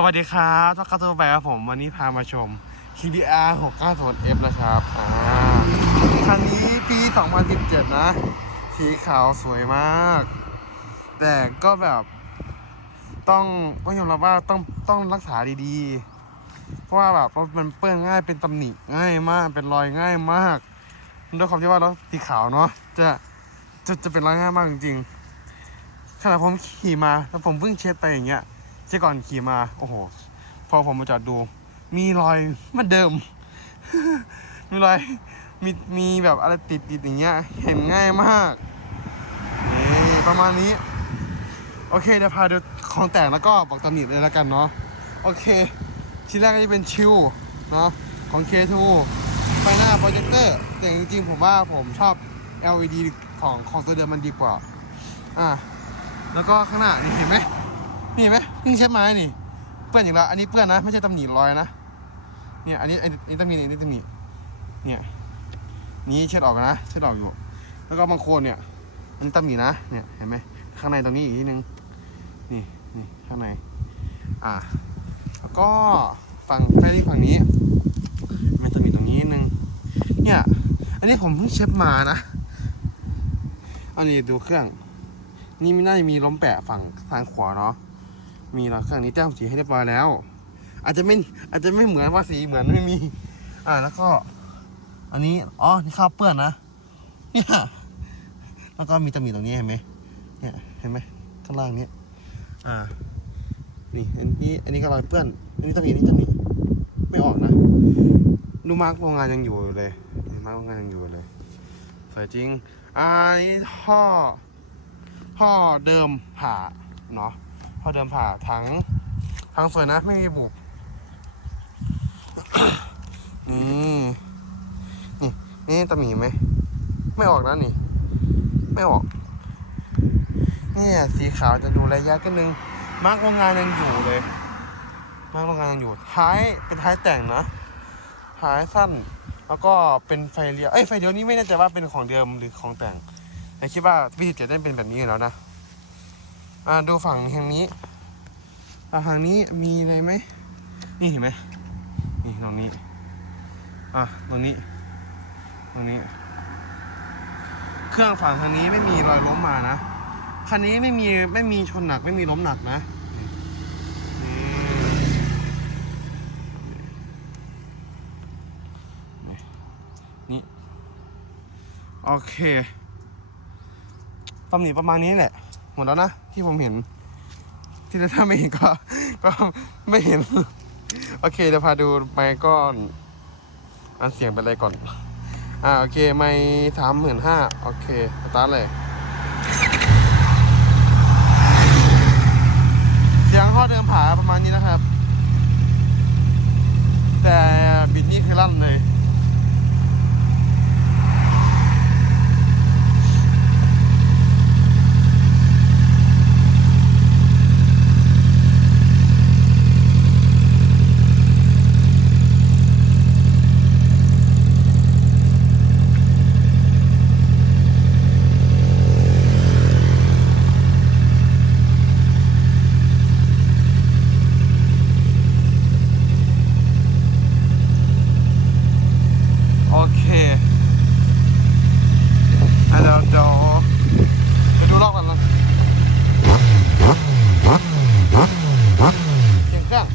สวัสดีครับทุกคนทั่วไปครับผมวันนี้พามาชม KDR 690 F นะครับอ่าคันนี้ปี 2017 นะ สีขาวสวยมาก แต่ก็แบบต้องต้องยอมรับว่าต้องต้องรักษาดีๆ เพราะว่าแบบมันเปื้อนง่ายเป็นตำหนิง่ายมากเป็นรอยง่ายมากด้วยความที่ว่าเรถสีขาวเนาะจะจะจะเป็นรอยง่ายมากจริงๆขณะผมขี่มาแล้วผมเพิ่งเช็ดไปอย่างเงี้ย เช่ก่อนขี่มา โอ้โห พอผมมาจอดดู มีรอยเหมันเดิม มีรอย มีมีแบบอะไรติดติดอย่างเงี้ย เห็นง่ายมากนี่ประมาณนี้ โอเคเดี๋ยวพาดูของแต่งแล้วก็บอกตำหนิเลยแล้วกันเนาะ โอเค ชิ้นแรกก็จะเป็นชิวเนาะของ K2 ไฟหน้าโปรเจคเตอร์ แต่จริงๆผมว่าผมชอบ LED ของของตัวเดิมมันดีกว่า อะแล้วก็ข้างหน้านี่เห็นไหม นี่เห็นไหมเพิ่งเช็ดมานี่ เปื้อนอีกแล้วอันนี้เปื้อนนะ ไม่ใช่ตำหนิรอยนะ เนี่ยอันนี้อันนี้ตำหนิอันนี้ตำหนิเนี่ยนี่เช็ดออกนะเช็ดออกอยู่ แล้วก็บางโคนเนี่ยอันนี้ตำหนินะเนี่ยเห็นไหมข้างในตรงนี้อีกทีนึงนี่นี่ข้างในอ่าแล้วก็ฝั่งแป้นี่ฝั่งนี้มันจะมีตรงนี้นิดนึงเนี่ยอันนี้ผมเพิ่งเช็ดมานะอันนี้ดูเครื่อง นี่ไม่น่าจะมีล้มแปะฝั่งทางขวาเนาะ มีเราเครื่องนี้แจ้งสีให้เรียบร้อยแล้ว อาจจะไม่อาจจะไม่เหมือนว่าสีเหมือนไม่มี อ่าแล้วก็ อันนี้อ๋อนี่ข้าวเปื้อนนะเนี่ยแล้วก็มีตะหมีตรงนี้เห็นไหมเนี่ยเห็นไหมข้างล่างเนี้ยอ่านี่อันนี้อันนี้ก็รอยเปื้อน อันนี้ตะหมีนี่ตะหมีไม่ออกนะดูมาร์กโรงงานยังอยู่เลยนี่มาร์กโรงงานยังอยู่เลยสวยจริงอ่านี่ท่อท่อเดิมผ่าเนาะ ท่อเดิมผ่าทั้งทั้งสวยนะไม่มีบุบนี่นี่นี่ตะหมีไหมไม่ออกนะนี่ ไม่ออกเนี่ยสีขาวจะดูระยะกันนึงมาร์กโรงงานยังอยู่เลยมาร์กโรงงานยังอยู่ ท้ายเป็นท้ายแต่งนะท้ายสั้น แล้วก็เป็นไฟเลี้ยวเอ้ยไฟเลี้ยวนี้ไม่แน่ใจว่าเป็นของเดิมหรือของแต่งแต่คิดว่าวิธีเจ็ดได้เป็นแบบนี้อยู่แล้วนะ อ่าดูฝั่งทางนี้อ่าทางนี้มีอะไรไหมนี่เห็นไหมนี่ตรงนี้อะตรงนี้ ตรงนี้ เครื่องฝั่งทางนี้ไม่มีรอยล้มมานะคันนี้ไม่มีไม่มีชนหนักไม่มีล้มหนักนะนี่นี่โอเคตำหนิประมาณนี้แหละ มดแล้วนะที่ผมเห็น ที่ถ้าไม่เห็นก็ ก็ไม่เห็น โอเคเดี๋ยวพาดูไมก้อนอันเสียงเป็นอะไรก่อน อ่าโอเคไมค์สามหมื่นห้าโอเคสตาร์ทเลยเสียงข้อเดิมผาประมาณนี้นะครับ แต่บิดนี่คือลั่นเลย โอเคอะเดี๋ยวเดี๋ยวไปดูรอบกันนะเสียงเครื่อง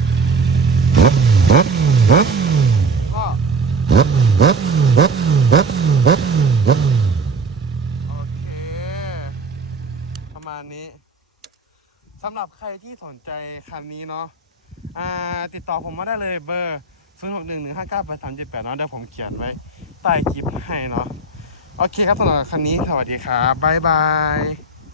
ก็ โอเค ประมาณนี้สำหรับใครที่สนใจคันนี้เนาะอ่าติดต่อผมมาได้เลยเบอร์ 0 6 1 1 5 9 8 3 7 8เนาะเดี๋ยวผมเขียนไว้ใต้คลิปให้เนาะโอเคครับสำหรับคันนี้สวัสดีครับบ๊ายบาย